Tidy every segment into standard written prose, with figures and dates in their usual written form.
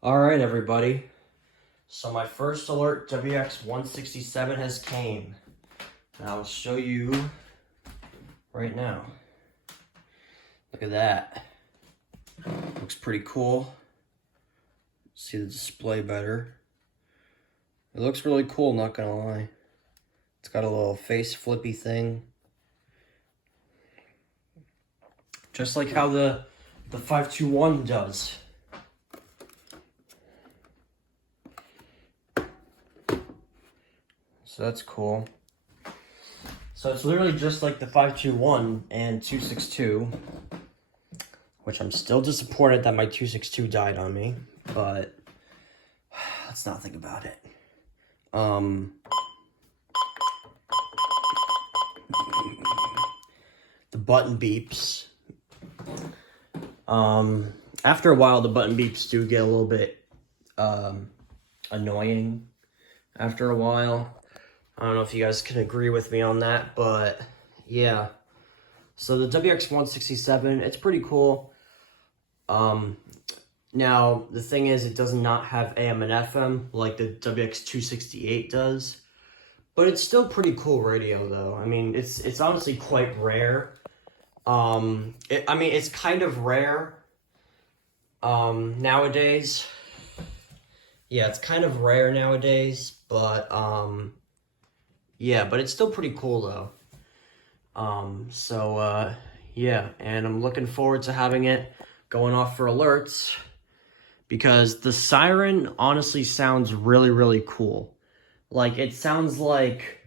All right, everybody. So my first alert WX167 has came. And I'll show you right now. Look at that. Looks pretty cool. See the display better. It looks really cool, not gonna lie. It's got a little face flippy thing. Just like how the 521 does. So that's cool. So it's literally just like the 521 and 262, which I'm still disappointed that my 262 died on me, but let's not think about it. The button beeps. After a while, the button beeps do get a little bit annoying after a while. I don't know if you guys can agree with me on that, but yeah. So the WX167, it's pretty cool. Now, the thing is, it does not have AM and FM like the WX268 does. But it's still pretty cool radio, though. I mean, it's honestly quite rare. It's kind of rare nowadays. Yeah, it's kind of rare nowadays, but yeah, but it's still pretty cool though. Yeah, and I'm looking forward to having it going off for alerts because the siren honestly sounds really, really cool. Like it sounds like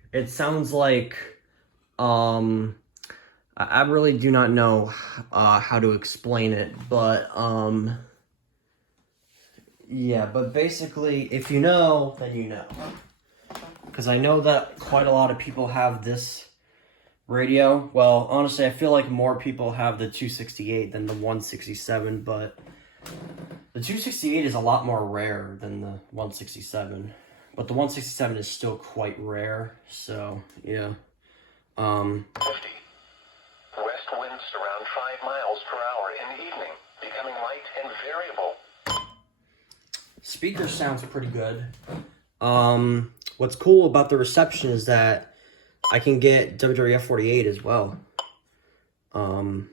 I really do not know how to explain it, but yeah, but basically if you know, then you know. Because I know that quite a lot of people have this radio. Well, honestly, I feel like more people have the 268 than the 167, but the 268 is a lot more rare than the 167. But the 167 is still quite rare, so, yeah. 50. West winds around 5 miles per hour in the evening, becoming light and variable. Speaker sounds pretty good. What's cool about the reception is that I can get WWF48 as well. Friday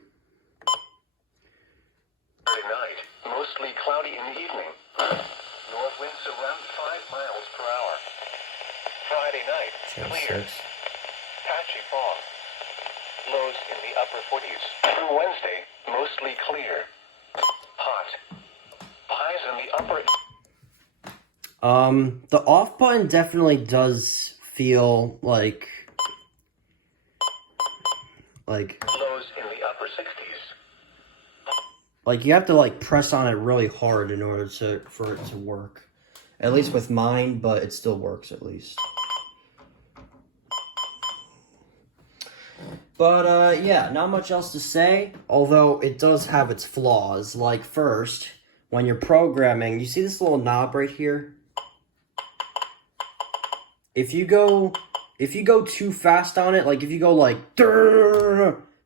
night, mostly cloudy in the evening. North winds around 5 miles per hour. Friday night, clear. Patchy fog. Lows in the upper 40s. Through Wednesday, mostly clear. Hot. Highs in the upper... The off button definitely does feel like Lows in the upper 60s. like you have to like press on it really hard in order for it to work. At least with mine, but it still works at least. But yeah, not much else to say, although it does have its flaws. Like first, when you're programming, you see this little knob right here? If you go too fast on it, like if you go like,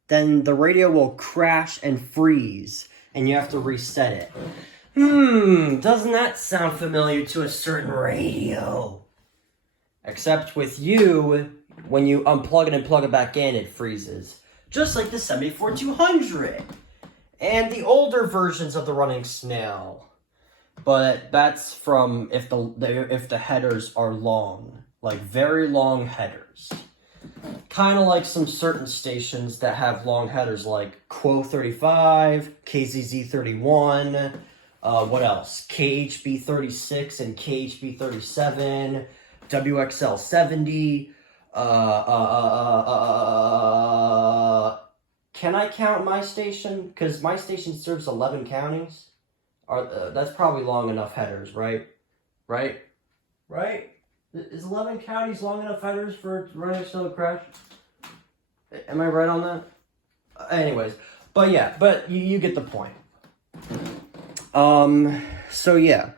then the radio will crash and freeze, and you have to reset it. Doesn't that sound familiar to a certain radio? Except with you, when you unplug it and plug it back in, it freezes. Just like the 74200 and the older versions of the Running Snail. But that's from if the headers are long. Like very long headers. Kind of like some certain stations that have long headers like Quo 35, KZZ 31, what else? KHB 36 and KHB 37, WXL 70, can I count my station? Because my station serves 11 counties. That's probably long enough headers, right? Right? Is 11 counties long enough headers for Running Snail to crash? Am I right on that? Anyways, but yeah, but you get the point. So yeah.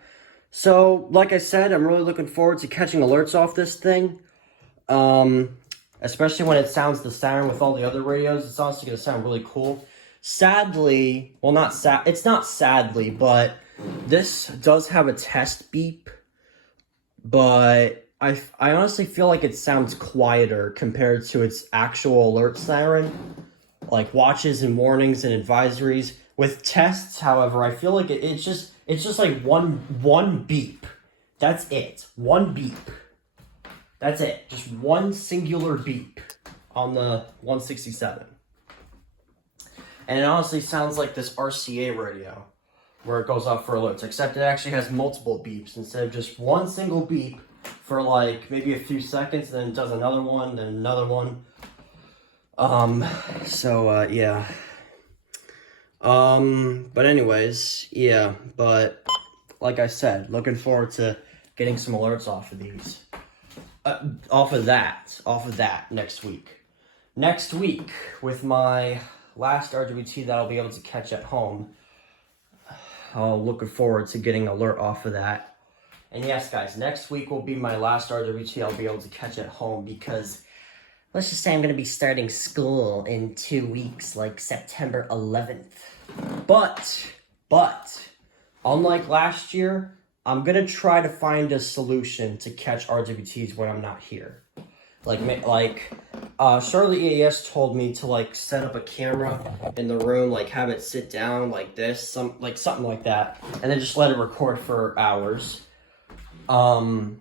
So, like I said, I'm really looking forward to catching alerts off this thing. Especially when it sounds the siren with all the other radios. It's honestly going to sound really cool. Sadly, well, it's not sadly, but This does have a test beep, but I honestly feel like it sounds quieter compared to its actual alert siren, like watches and warnings and advisories. With tests, however, I feel like it's just like one beep. That's it. One beep. That's it. Just one singular beep on the 167. And it honestly sounds like this RCA radio where it goes off for alerts, except it actually has multiple beeps instead of just one single beep for like maybe a few seconds, then it does another one, then another one. Yeah. But anyways, yeah, but like I said, looking forward to getting some alerts off of these. Off of that next week. Next week, with my last RWT that I'll be able to catch at home, I'm looking forward to getting alert off of that. And yes, guys, next week will be my last RWT I'll be able to catch at home because let's just say I'm going to be starting school in 2 weeks, like September 11th. But, unlike last year, I'm going to try to find a solution to catch RWTs when I'm not here. Charlotte EAS told me to, like, set up a camera in the room, like, have it sit down like this, something like that, and then just let it record for hours. And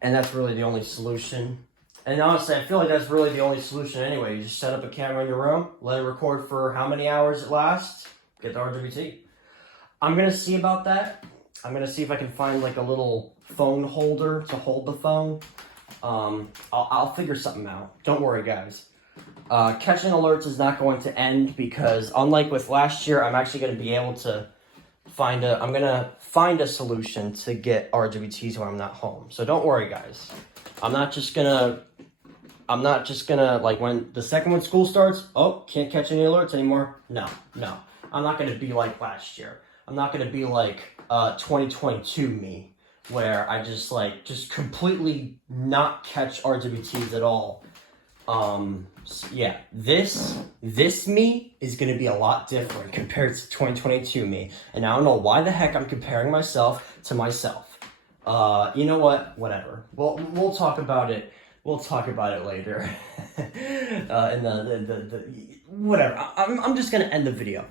that's really the only solution. And honestly, I feel like that's really the only solution anyway. You just set up a camera in your room, let it record for how many hours it lasts, get the RWT. I'm going to see about that. I'm going to see if I can find like a little phone holder to hold the phone. I'll figure something out. Don't worry, guys. Catching alerts is not going to end because unlike with last year, I'm actually going to be able to find a solution to get RWTs when I'm not home. So don't worry, guys. I'm not just gonna, like, when the second one school starts, oh, can't catch any alerts anymore. No. I'm not gonna be like last year. I'm not gonna be like 2022 me, where I just completely not catch RWTs at all. Yeah, this me is gonna be a lot different compared to 2022 me. And I don't know why the heck I'm comparing myself to myself. You know what? Whatever. We'll talk about it. We'll talk about it later. And whatever. I'm just gonna end the video.